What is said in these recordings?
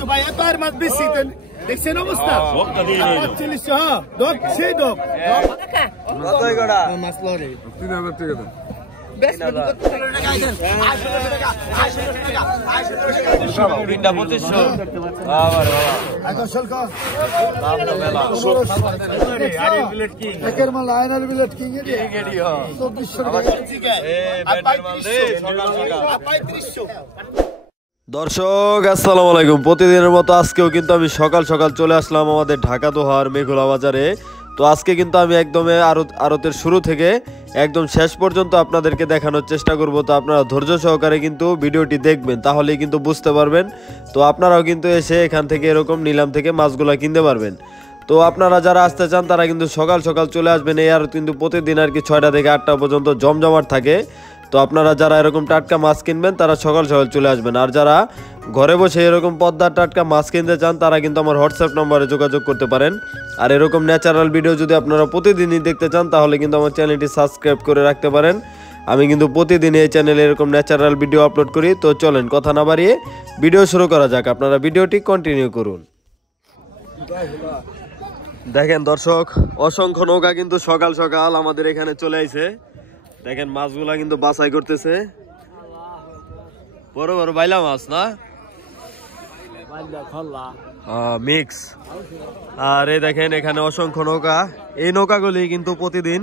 3500 ভাই এত আর মাছ বেশি দেখছেন অবস্থা 4500 হ্যাঁ দক সেই দক কতই গড়া মাছ লরে 3000 টাকা দাও দর্শক আসসালামু আলাইকুম। প্রতিদিনের মতো আজকেও কিন্তু আমি সকাল সকাল চলে আসলাম আমাদের ঢাকা দোহার মেঘলা বাজারে। তো আজকে কিন্তু আমি একদম আড়তের শুরু থেকে একদম শেষ পর্যন্ত আপনাদেরকে দেখানোর চেষ্টা করব। তো আপনারা ধৈর্য সহকারে কিন্তু ভিডিওটি দেখবেন, তাহলেই কিন্তু বুঝতে পারবেন। তো আপনারাও কিন্তু এসে এখান থেকে এরকম নিলাম থেকে মাছগুলা কিনতে পারবেন। তো আপনারা যারা আসতে চান তারা কিন্তু সকাল সকাল চলে আসবেন। এই আড়ত কিন্তু প্রতিদিন আর কি 6টা থেকে 8টা পর্যন্ত জমজমাট থাকে। তো আপনারা যারা এরকম টাটকা মাছ কিনবেন তারা সকাল সকাল চলে আসবেন। আর যারা ঘরে বসে এরকম পদ্মার টাটকা মাছ কিনতে চান তারা কিন্তু আমার হোয়াটসঅ্যাপ নম্বরে যোগাযোগ করতে পারেন। আর এরকম ন্যাচারাল ভিডিও যদি আপনারা প্রতিদিনই দেখতে চান তাহলে কিন্তু আমার চ্যানেলটি সাবস্ক্রাইব করে রাখতে পারেন। আমি কিন্তু প্রতিদিন এই চ্যানেলে এরকম ন্যাচারাল ভিডিও আপলোড করি। তো চলেন কথা না বাড়িয়ে ভিডিও শুরু করা যাক। আপনারা ভিডিওটি কন্টিনিউ করুন। দেখেন দর্শক, অসংখ্য নৌকা কিন্তু সকাল সকাল আমাদের এখানে চলে আইছে। দেখেন মাছগুলা কিন্তু বাছাই করতেছে। বড় বড় বাইলা মাছ না, মিক্স। আর এই দেখেন এখানে অসংখ্য নৌকা। এই নৌকাগুলি কিন্তু প্রতিদিন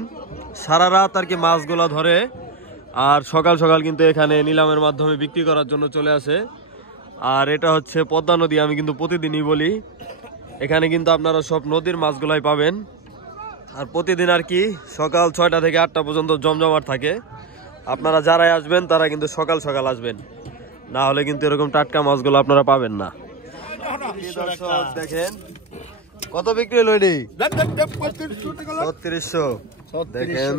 সারা রাত আর কি মাছগুলা ধরে আর সকাল সকাল কিন্তু এখানে নিলামের মাধ্যমে বিক্রি করার জন্য চলে আসে। আর এটা হচ্ছে পদ্মা নদী, আমি কিন্তু প্রতিদিনই বলি। এখানে কিন্তু আপনারা সব নদীর মাছগুলাই পাবেন। আর প্রতিদিন আর কি সকাল 6টা থেকে 8টা পর্যন্ত জমজমাট থাকে। আপনারা যারাই আসবেন তারা কিন্তু সকাল সকাল আসবেন, না হলে কিন্তু এরকম টাটকা মাছগুলো আপনারা পাবেন না। দেখেন কত বিক্রি হলো এটি, 3600। দেখেন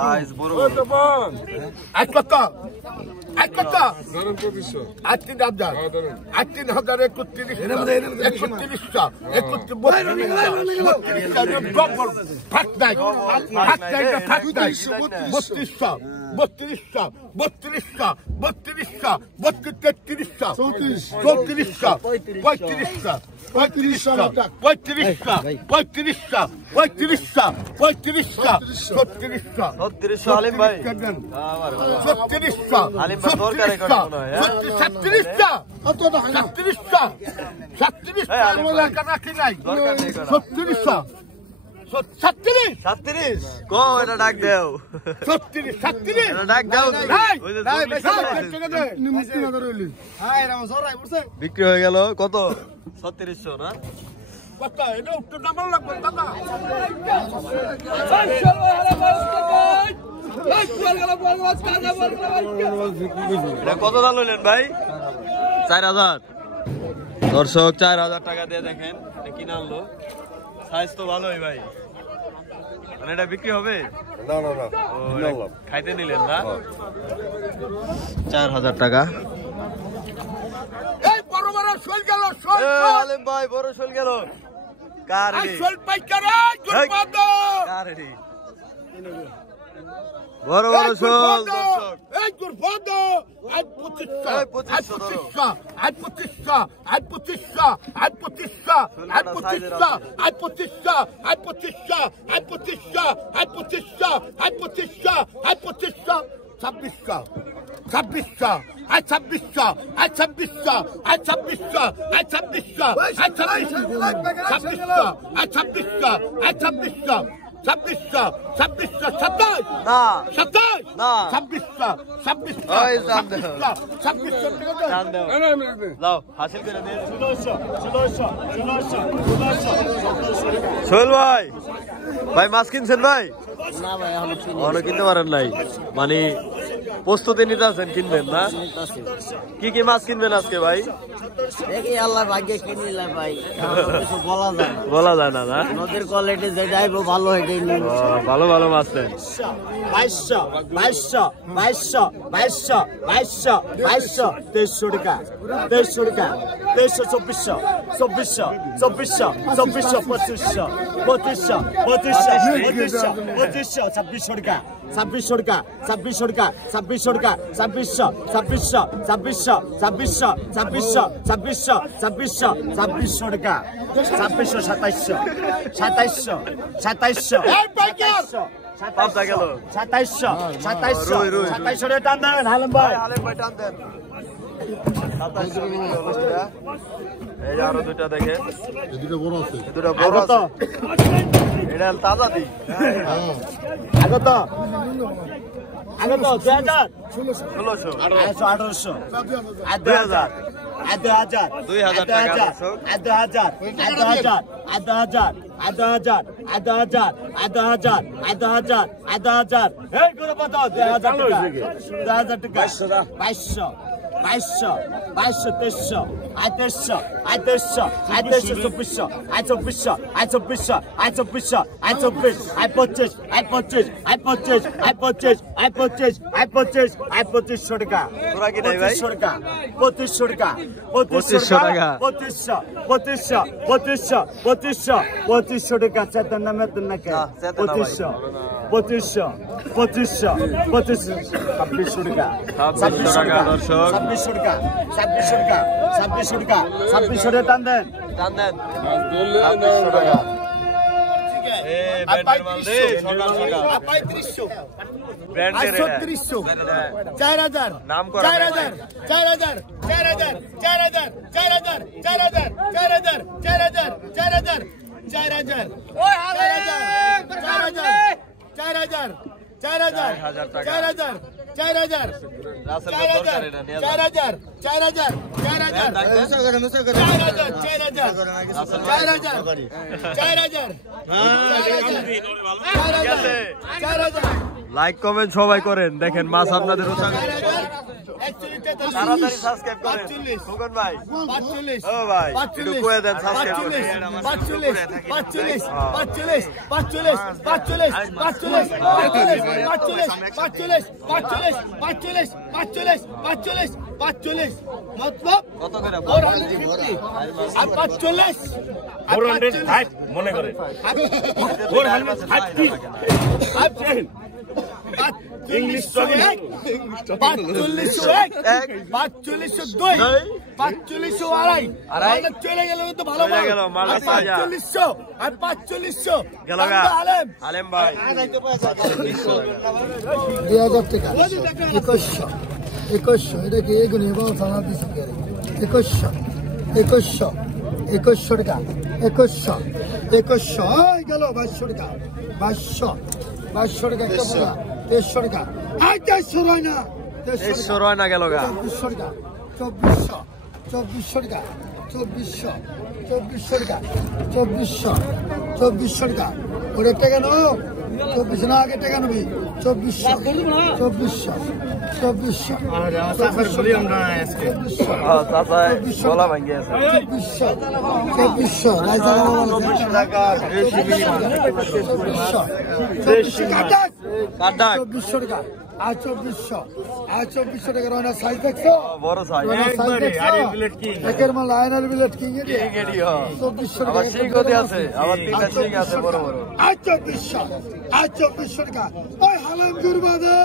সাইজ বড় বিক্রি হয়ে গেল। কত? 3600 না? কত দাম লইলেন ভাই? 4000। দর্শক 4000 টাকা দিয়ে দেখেন কিনে আনলো। সাইজ তো ভালোই ভাই, মানে এটা বিক্রি হবে? খাইতে নিলেন না? 4000 টাকা। আলেম ভাই বড় শোল গেল। কার বড় বড় শোল সোহেল ভাই, ভাই মাছ কিনছেন ভাই? এখনো কিনতে পারেন নাই, মানে প্রস্তুতি নিতে আছেন কিনবেন না? কি কি মাছ কিনবেন আজকে ভাই? বলা যায় না, না নদীর কোয়ালিটি যেটা ভালো, ভালো ভালো মাছ নেন। 2200 2300 টাকা, 2300 টাকা, 2300, 2400, 2400, 2400, 2500, 2500, 2500, 2500, 2500, 2600 টাকা, 2600 টাকা, 2600 টাকা, 2600 টাকা 2600 2600 2600 2600 2600 2600 2600 টাকা 2600 2700 2700 2700 2700 টান দেন হালেম ভাই টান দেন 2700 এই যে আরো দুইটা দেখে দুটো বড় আছে দুটো বড় আছে এটা তাজা দি আগত 2000 1600 1800 টান দেন লাইক কমেন্ট সবাই করেন দেখেন মাছ আপনাদের তাড়াতাড়ি সাবস্ক্রাইব করেন খোকন ভাই ও ভাই একটু কয়ে দেন সাবস্ক্রাইব করেন 45 মতলব কত করে 450 আর 45 405 মনে করে 450 ইংলিশ চলে 4502 4502 চলে গেল তো ভালো চলে গেল মাল 4500 আর 4500 গেল আলেম ভাই 2000 টাকা 2100 এটা কি এগুলো বল সানা দিছি করে 2100 টাকা 2100 গেল 2200 টাকা 2200 টাকা একটা বলা 2300 টাকা আই 2300 রয় না 2300 রয় না গেল গা 2400 টাকা 2400 টাকা 2400 টাকা 2400 টাকা ওরে টাকা নাও 24 না আগে টাকা নেবি 2400 আরে সাফার বলি আমরা আজকে চাচা গলা ভাঙে আছে 2400 রাইজা 2400 টাকা 2400 কাটা 2400 টাকা আর 2400 টাকা রয়না সাইজ দেখছো বড় সাইজ একবারে আরে বিলেট কিং একের মাল লাইনার বিলেট কিং এর 2400 টাকা আবার সিং গদি আছে আবার তিনটা সিং আছে বড় বড় আর 2400 টাকা ওই হালাম গুরবাদে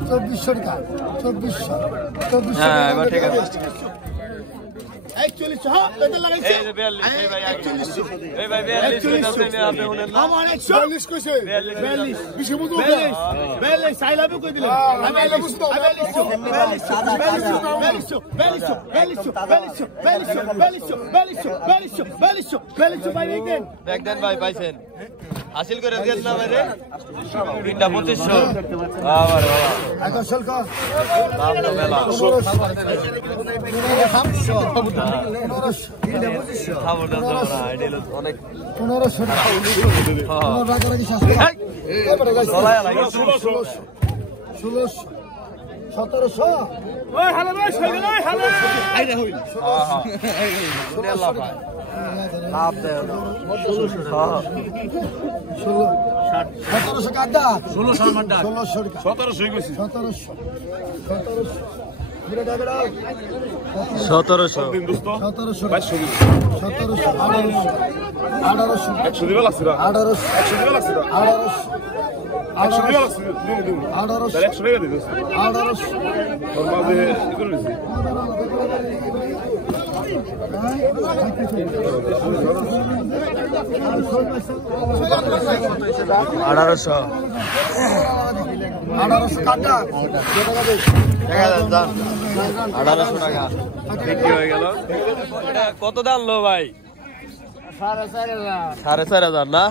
2400 টাকা 2400 হ্যাঁ এবার ঠিক আছে 41 হ্যাঁ বেদল লাগাইছে এই যে 42 এই ভাই 41 এই ভাই 42 আছে না আপনি বলেন না আমার 142 কইছে 42 বিশে বুঝো 42 সাইলাবে কই দিলেন 42 ভাই দেখেন দেখেন ভাই পাইছেন হাসিল করে দেন না ভাই রে তিনটা 2500 আবার বাবা এখন সলকা দাম তো মেলা খবর দাও না আইডিয়াল অনেক 1500 টাকা 15 টাকা কি শাস্তি চলায় লাগে 1600 1700 ওই হালে ভাই সই গেল ওই হালে আইরা হইল লাভ ভাই লাভ দেয় 1700 কাটা 1600 মাড্ডা 1600 টাকা 1700 কইছি 1700 1700 1800 টাকা বিক্রি হয়ে গেল। কত দাম লো ভাই? 4,500 না?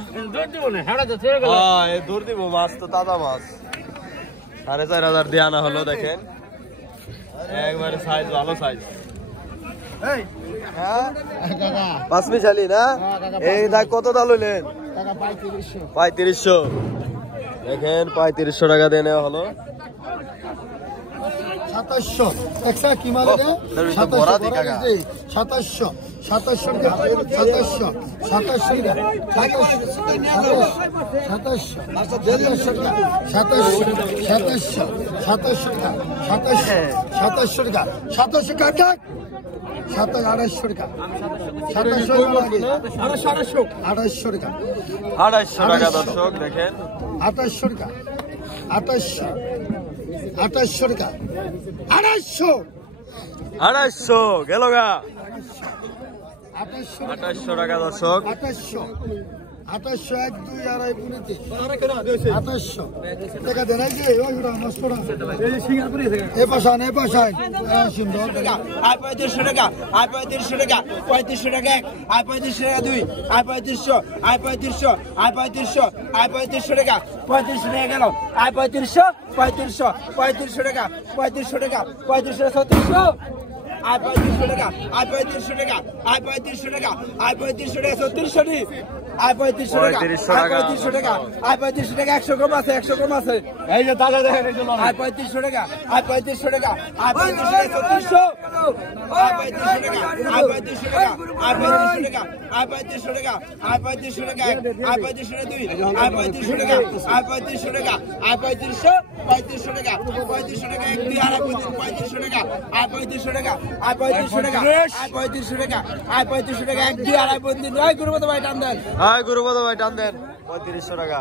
দূর দিব, মাছ তো তাজা মাছ। 4,500 দিয়ে আনা হলো। দেখেন একবারে সাইজ ভালো সাইজ। পাঁচ মিশালি না? এই দেখ কত দাম লইলেন? 3500। দেখেন 3500 টাকা দিয়ে নেওয়া হলো। 2700 একশো কি মাল রে? 2700 2700 টাকা 2700 2700 টাকা 2700 টাকা 2700 টাকা 2800 টাকা 2800 টাকা 2800 টাকা দর্শক দেখেন। 2800 টাকা 2800 টাকা 2800 গেল গা। 2800 2800 টাকা দর্শক। 2800 1 2 আড়াই পুনেতে 2800 টাকা দেন এই যে ওইটা নষ্টরা এই সিঙ্গাপুরে এই পাশান সুন্দর টাকা 3500 টাকা 3500 টাকা 3500 টাকা 3500 টাকা 2 3500 3500 3500 3500 টাকা 3500 টাকা গেল 3500 3500 3500 টাকা 3500 টাকা 3500 3700 3500 টাকা 3500 টাকা 3500 টাকা 3500 টাকা 3700 নি 3500 টাকা 3500 টাকা 3500 টাকা 100 কম আছে 100 কম আছে এই যে দাদা দেখেন এই যে 3500 টাকা 3500 টাকা 3500 টাকা 3700 3500 টাকা 3500 টাকা 3500 টাকা 3500 টাকা 3500 টাকা 3500 টাকা 2 3500 টাকা 3500 টাকা 3500 3500 টাকা 3500 টাকা 1 2 আড়াই 3500 টাকা 3500 টাকা 3500 টাকা 3500 টাকা 3500 টাকা 1 2 আড়াই 3500 এই গুরুপদ ভাই টান দেন। হ্যাঁ গুরুপদ ভাই টান দেন। 3500 টাকা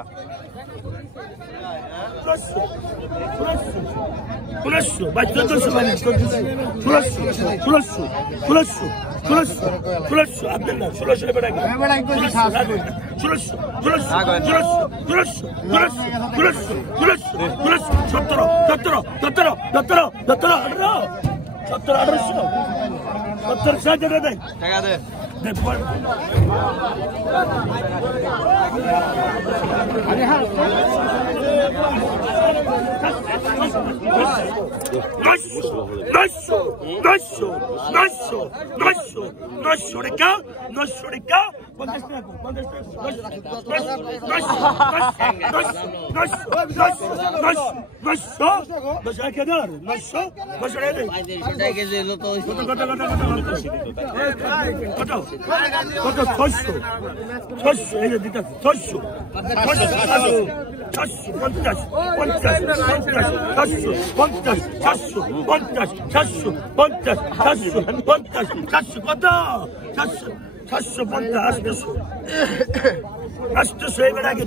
1600 ভাই 1400 ভাই 1600 আপনার না 1600 টাকা 17 টাকা দে।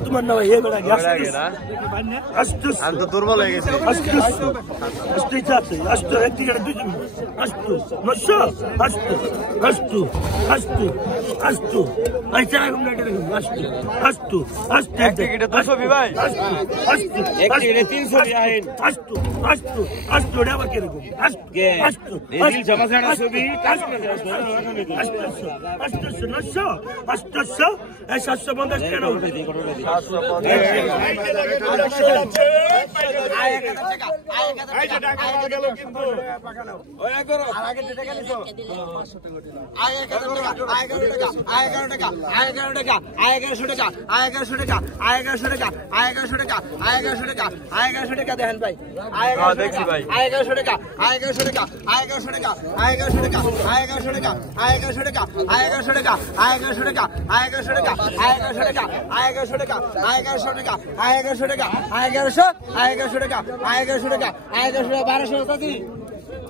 তোমার না এবার আগে আমি তো দুর্বল হয়ে গেছি।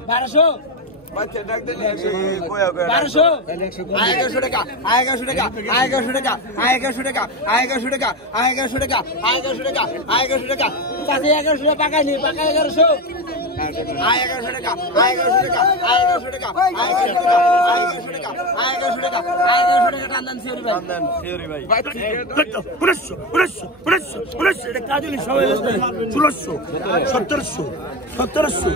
1200 বাচ্চা ডাক দিলে 1200 1100 টাকা 1100 টাকা 1100 টাকা 1100 টাকা 1100 টাকা 1100 টাকা 1100 টাকা 1100 টাকা তাতে 1100 টাকা পাকাই নি পাকা 1100 1100 টাকা 1100 টাকা 1100 টাকা 1100 টাকা 1100 টাকা 1100 টাকা 1100 টাকা টান সিওরি ভাই টান সিওরি ভাই 1900 এটা কাজলি সবাই 1600 1700 1700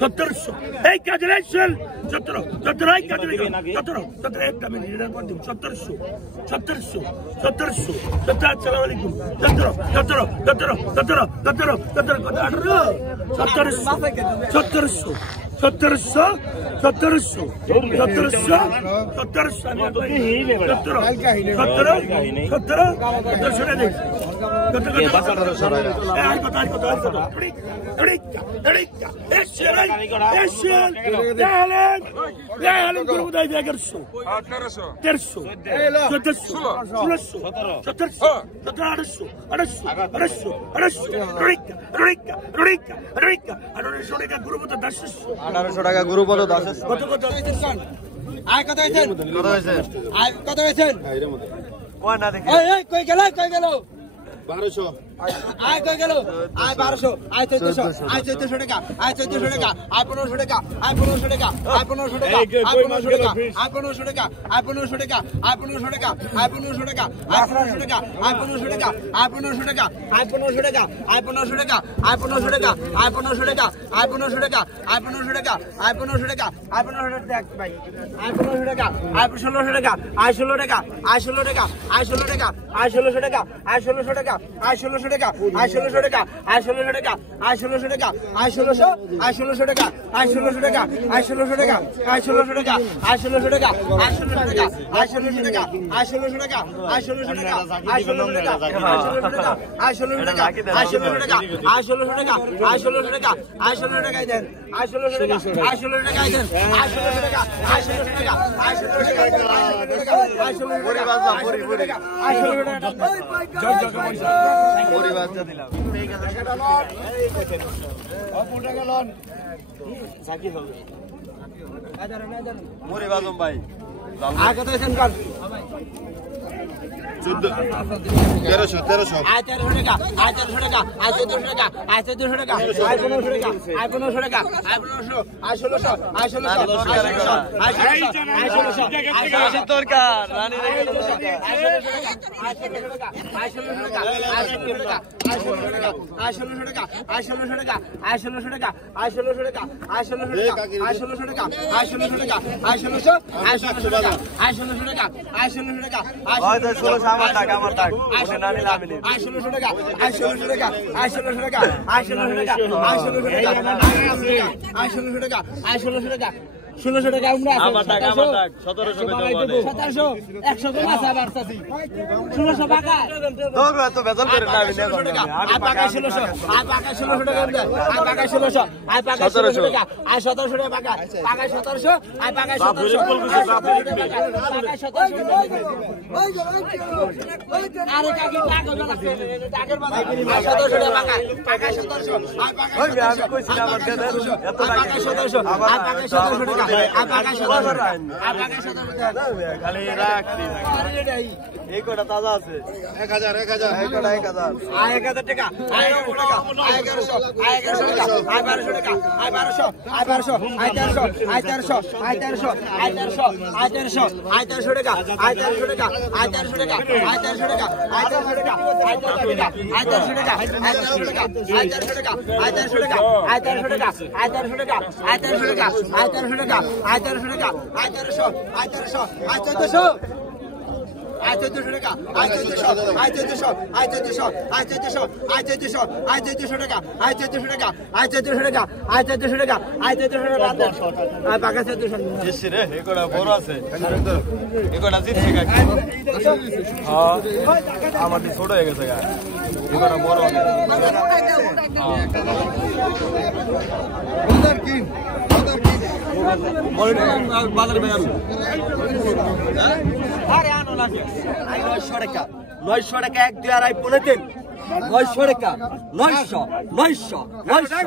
1700 এই কাজলে চল 17 এই কাজলে 17 একটা মিনিট এর পর 1700 আসসালামু আলাইকুম 1800 টাকা গুরুপদ দাস আয় কত হইছেন কত হয়েছে আয় কত হইছেন কয় না দেখি এই কই গেল 1200 আয় কই গেল আয় 1200 আয় 1400 আয় 1400 টাকা আয় 1400 টাকা আয় 1500 টাকা আয় 1500 টাকা আয় 1500 টাকা আয় 1500 টাকা আয় 1500 টাকা আয় 1500 টাকা আয় 1500 টাকা আয় 1500 টাকা আয় 1500 টাকা আয় 1500 টাকা আয় 1500 টাকা আয় 1500 টাকা আয় 1500 টাকা আয় 1500 টাকা আয় 1500 টাকা আয় 1500 টাকা আয় 1500 টাকা আয় 1500 টাকা আয় 1500 টাকা দেখ ভাই আয় 1500 টাকা আয় 1600 টাকা আয় 16 টাকা আয় 16 টাকা আয় 16 টাকা আয় 1600 টাকা আয় 1600 টাকা আয় 1600 টাকা আয় 1600 টাকা আয় 1600 টাকা আয় 1600 টাকা আয় 1600 আয় 1600 টাকা আয় 1600 টাকা আয় 1600 টাকা আয় 1600 টাকা আয় 1600 টাকা আয় 1600 টাকা আয় 1600 টাকা আয় 1600 টাকা আয় 1600 টাকা আয় 1600 টাকা আয় 1600 টাকা আয় 1600 টাকা আয় 1600 টাকা আয় 1600 টাকা আয় 1600 টাকা দেন আয় 1600 টাকা আয় 1600 টাকা দেন আয় 1600 টাকা আয় 1600 টাকা আয় 1600 টাকা আয় 1600 টাকা পরি বাজা পরি পরি আয় 1600 টাকা জয় জয় পয়সা পরি বাজা দিলাম পরি বাজম ভাই আয় কত হইছেন কাল 1300 আয় 1300 টাকা আয় 1300 টাকা আয় 1400 টাকা আয় 1400 টাকা আয় 1500 টাকা আয় 1500 টাকা আয় 1500 আয় 1600 আয় 1600 আয় 1600 দরকার রানী রেখে আয় 1600 টাকা আয় 1600 টাকা আয় 1600 টাকা আয় 1600 টাকা আয় 1600 টাকা আয় 1600 টাকা আয় 1600 টাকা আয় 1600 টাকা আয় 1600 টাকা আয় 1600 টাকা আয় 1600 টাকা আয় 1600 টাকা আয় 1600 আয় 1600 টাকা আয় 1600 টাকা আয় 1600 টাকা হয়তো 1600 আমার টাকা ওটা না নিলে আমি নিব আয় 1600 টাকা আয় 1600 টাকা আয় 1600 টাকা আয় 1600 টাকা আয় 1600 টাকা আয় 1600 টাকা আয় 1600 টাকা 1600 টাকা আমরা আমার টাকা 1700 কত বলে 1700 100 কম আছে আবার চাচি 1600 টাকা তোর এত বেজাল করে না আমি নেব না আয় পাকা 1600 আয় পাকা 1600 টাকা আমরা আয় পাকা 1600 আয় পাকা 1600 টাকা আয় 1700 টাকা পাকা পাকা 1700 আয় পাকা 1700 পাকা 1700 আরে কাকি টাকা গলা টাকার বাজার আয় 1700 টাকা পাকা পাকা 1700 আয় পাকা ওই আমি কইছি না আমার দেন এত পাকা 1700 আয় পাকা 1700 টাকা আয় পাকা 1700 আয় পাকা 1700 টাকা খালি রাখছি এই কোটা তাজা আছে 1000 এই কোটা 1000 আয় 1000 টাকা আয় 1100 টাকা আয় 1100 আয় 1100 টাকা আয় 1200 টাকা আয় 1200 আয় 1200 আয় 1300 আয় 1300 আয় 1300 আয় 1300 আয় 1300 আয় 1300 টাকা আয় 1300 টাকা আয় 1300 টাকা আয় 1300 টাকা আয় 1300 টাকা আয় 1300 টাকা আয় 1300 টাকা আয় 1300 টাকা আয় 1300 টাকা আয় 1300 টাকা আয় 1300 টাকা আয় 1300 টাকা আয় 1300 টাকা আয় 1300 টাকা আয় 1300 টাকা আয় 1300 আয় 1300 আয় 1400 আয় 1400 টাকা আয় 1400 আয় 1400 আয় 1400 আয় 1400 আয় 1400 আয় 1400 টাকা আয় 1400 টাকা আয় 1400 টাকা আয় 1400 টাকা আয় 1400 টাকা আয় পাকা 1400 এসে রে এই কোটা বড় আছে এই কোটা জিতছে কাকি হ্যাঁ আমাদের ছোট হয়ে গেছে গা এই কোটা বড় আছে বাজার কিন বাজার বেয়াম আরে আনো লাগে আই 900 টাকা 900 টাকা 1 2 আড়াই 15 900 টাকা 900 900 900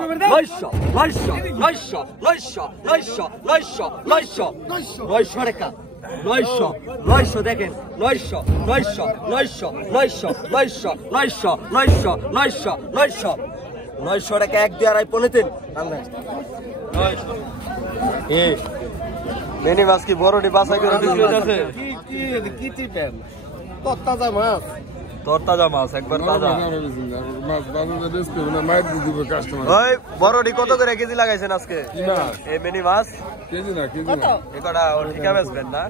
900 900 900 900 900 900 900 টাকা 900 900 দেখেন 900 900 900 900 900 900 900 900 900 900 টাকা 1 2 আড়াই পনে তিন এ মেনি মাছ কি বড়টি বাছাই করে বিক্রি হচ্ছে কি চিপেন তাজা মাছ তোর তাজা মাছ একবার তাজা মাছ বাজারে বেচতে হবে না মাইর দিব কাস্টমার ওই বড়টি কত করে কেজি লাগাইছেন আজকে এই মিনি মাছ কেজি না একটা ওর ঠিকা বেচবেন না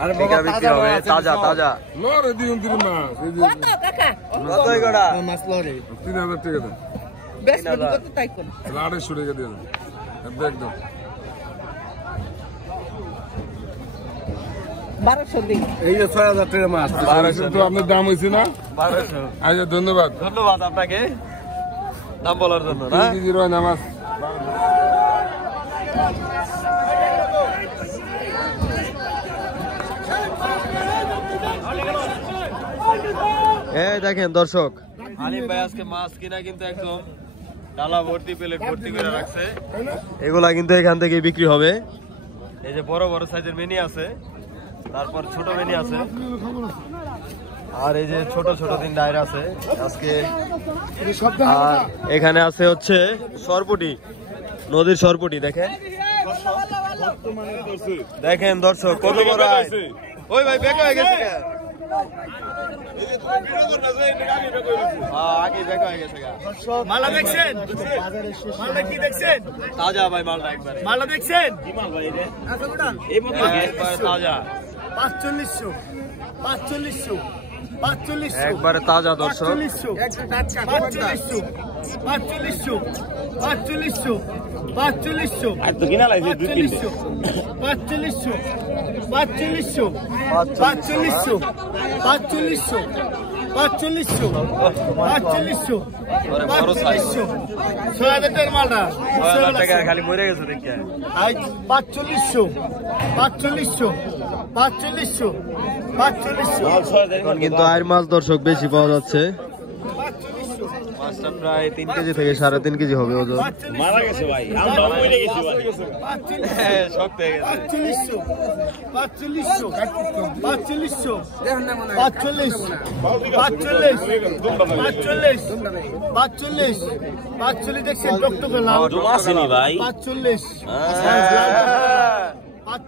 আরে বাবা বিক্রি হবে তাজা তাজা লরে দিন দিন মাছ কত কাকা কত এগোড়া মাছ লরে 3000 টাকা দেন বেশ কত তাই কোন 250 টাকা দিয়ে দেন একদম 1200 দিন এই যে 6000 টাকা মাছ 1200 তো আপনার দাম হইছে না 1200 আচ্ছা ধন্যবাদ ধন্যবাদ আপনাকে নাম বলার জন্য না কেজি রয় নামাজ এই দেখেন দর্শক আলিম ভাই আজকে মাছ কিনা কিন্তু একদম ডালা ভর্তি প্লেট ভর্তি করে রাখছে এগুলা কিন্তু এখান থেকে বিক্রি হবে এই যে বড় বড় সাইজের মেনি আছে তারপর ছোট মেনি আছে আর এই যে ছোট ছোট তিন ডায়রা আছে আজকে আর এখানে আছে হচ্ছে সরপুটি নদীর সরপুটি দেখেন দেখেন দর্শক কত বড় আয় ওই ভাই বেকা হয়ে গেছে আগে বেকা হয়ে গেছে মালা দেখছেন মালটা কি দেখছেন তাজা ভাই মালটা একবার মালটা দেখছেন কি মাল ভাই রে একবার তাজা 4500 4500 4500 একবারে তাজা দর্শক 4500 আর তো কিনা লাগছে 4500 মালটা খালি মরে গেছে দেখে 4500 কিন্তু আয়ের মাছ দর্শক বেশি পাওয়া যাচ্ছে মাছটা প্রায় 3 কেজি থেকে 3.5 কেজি হবে ওজন মারা গেছে ভাই আমরা মরে গেছি ভাই শক্ত হয়ে গেছে 45 দেখছেন টকটকে লাল আসেনি ভাই 45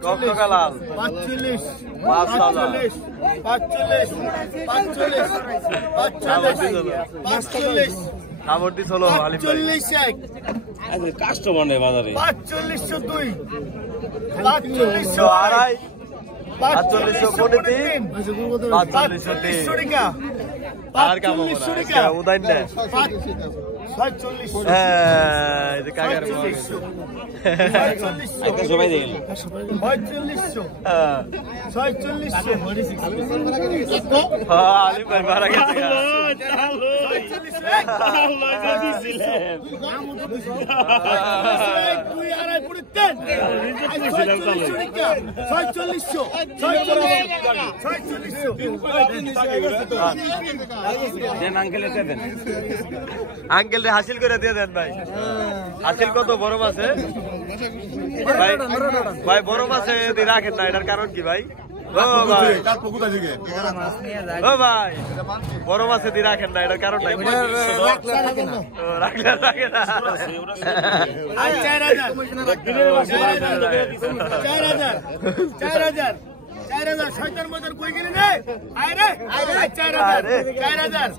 টকটকে লাল 45 মাছ তাজা 45 খাবার দিছ হলো আলিম ভাই 45 কাস্টমার নেই বাজারে 4502 45 আড়াই 45 কোটি 45 টাকা আর কাম হবে উদাইন না 46 হ্যাঁ এই যে কাকার একটা সবাই দেখেন 4500 আলিম ভাই মারা গেছে আঙ্কেল রে হাসিল করে দিয়ে দেন ভাই হাসিল কত বড় মাছে ভাই ভাই বড় মাছে যদি রাখেন না এটার কারণ কি ভাই ও ভাই ও ভাই বড় মাছে দিয়ে রাখেন না এটার কারণ নাই রাখলে রাখে না 4000 শয়তান মজার কই গেলি রে আয় রে 4000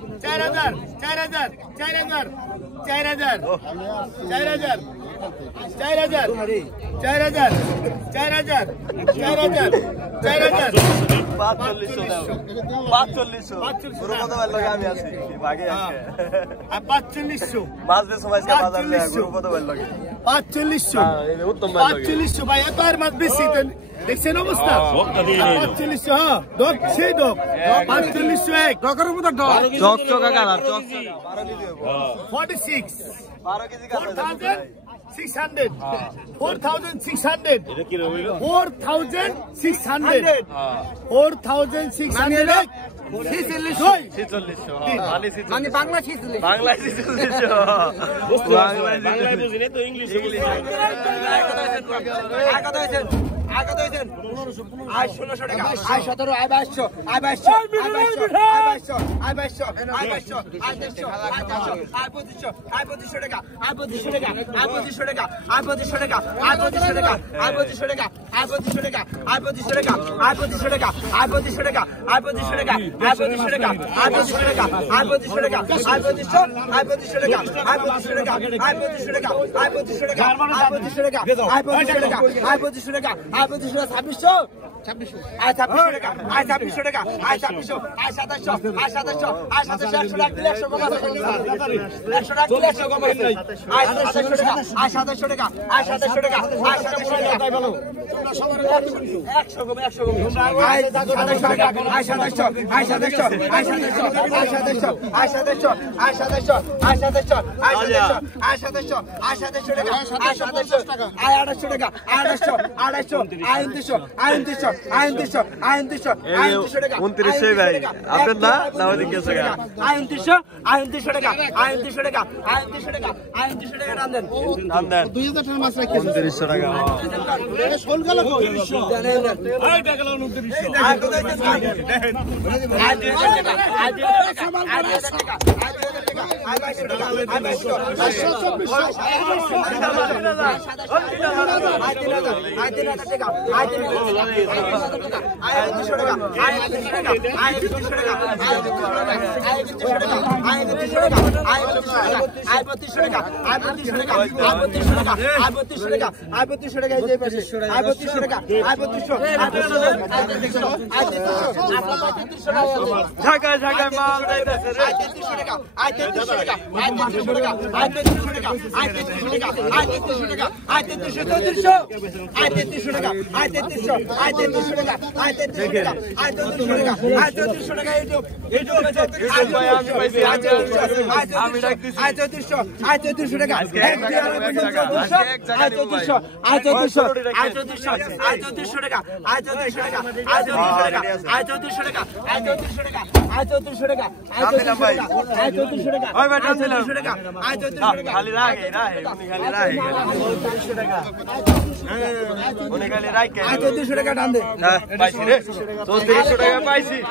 আমি আছি বাগে আছে 4500 মাছ দিয়ে সময় বাজারে গুরু কত ভালো লাগে 4500 উত্তম ভালো লাগে 4500 ভাই এত আর মাছ বেশি দেখছেন অবস্থা 4500 হ্যাঁ ডক সেই ডক 4500 এক ডকের উপর ডক চকচকা কালার চকচকা 46 12 কেজি কাছে 4,600 4,600 4,600 4,600 মানে বাংলা ছিচল্লিশ আয় 1600 টাকা আয় 17 আয় 2200 আয় 2200 আয় 2200 আয় 2200 আয় 2300 আয় 2500 আয় 2500 টাকা আয় 2500 টাকা আয় 2500 টাকা আয় 2500 টাকা আয় 2500 টাকা আয় 2500 টাকা আয় 2500 টাকা আয় 2500 টাকা আয় 2500 টাকা আয় 2500 টাকা আয় 2500 টাকা আয় 2500 টাকা আয় 2500 টাকা আয় 2500 টাকা আয় 2500 আয় 2500 টাকা আয় 2500 টাকা আয় 2500 টাকা আয় 2500 টাকা আয় 2500 টাকা আয় 2500 টাকা আয় 2500 টাকা আয় 2500 টাকা 2600 আয় 2600 টাকা আয় 2600 টাকা আয় 2600 আয় 2700 আয় 2700 আয় 2700 100 টাকা 100 কম আছে 100 টাকা 100 কম আছে আয় 2700 টাকা আয় 2700 টাকা আয় 2700 টাকা আয় 2700 টাকা 100 কম 100 কম আয় 2700 টাকা আয় 2700 আয় 2700 আয় 2700 আয় 2700 আয় 2700 আয় 2700 আয় 2700 আয় 2700 আয় 2700 আয় 2700 টাকা আয় 2700 টাকা আয় 2800 টাকা আয় 2800 আয় 2900 আয় 2900 আয় 2900 আয় 2900 আয় 2900 টাকা 2900 ভাই আপনার না ওদিকে গেছে গা আয় 2900 আয় 2900 টাকা আয় 2900 টাকা আয় 2900 টাকা আয় 2900 টাকা টান দেন 2000 টাকা মাছ রাখি 2900 টাকা শোল গেল কো আয় টাকা লাও 2900 আয় কত দিন দেখেন আয় 2000 টাকা আয় 2000 টাকা আয় 2000 টাকা আয় 2000 টাকা আয় 2200 টাকা আয় 2200 আয় 3000 টাকা আয় 3000 টাকা আয় 200 টাকা আয় 200 টাকা আয় 200 টাকা আয় 200 টাকা আয় 200 টাকা আয় 200 টাকা আয় 200 টাকা আয় 200 টাকা আয় 200 টাকা আয় 200 টাকা আয় 200 টাকা আয় 200 টাকা এই যে পাশে আয় 200 টাকা আয় 200 ঢাকা ঢাকা মাল যাইতেছে রে আয় 300 টাকা আয় 300 টাকা আয় 300 টাকা আয় 300 টাকা আয় 300 টাকা আয় 300 টাকা আয় 300 আয় 300 টাকা আয় 300 আয় 300 টাকা আয় 300 টাকা আয় 300 টাকা আয় 300 টাকা এইটুকু ভাই আমি পাইছি আমি ডাকতেছি আয় 300 আয় 300 টাকা আয় 300 আয় 300 আয় 300 আয় 300 আয় 300 টাকা আয় 300 টাকা আয় 300 টাকা আয় 300 টাকা আয় 300 টাকা আয় 300 টাকা আয় 300 টাকা আয় 300 টাকা ওই ভাই টান দিলাম আয় 300 টাকা খালি রাগে উনি খালি রাগে উনি খালি রাগে আয় 300 টাকা টান দে পাইছি রে 3400 টাকা পাইছি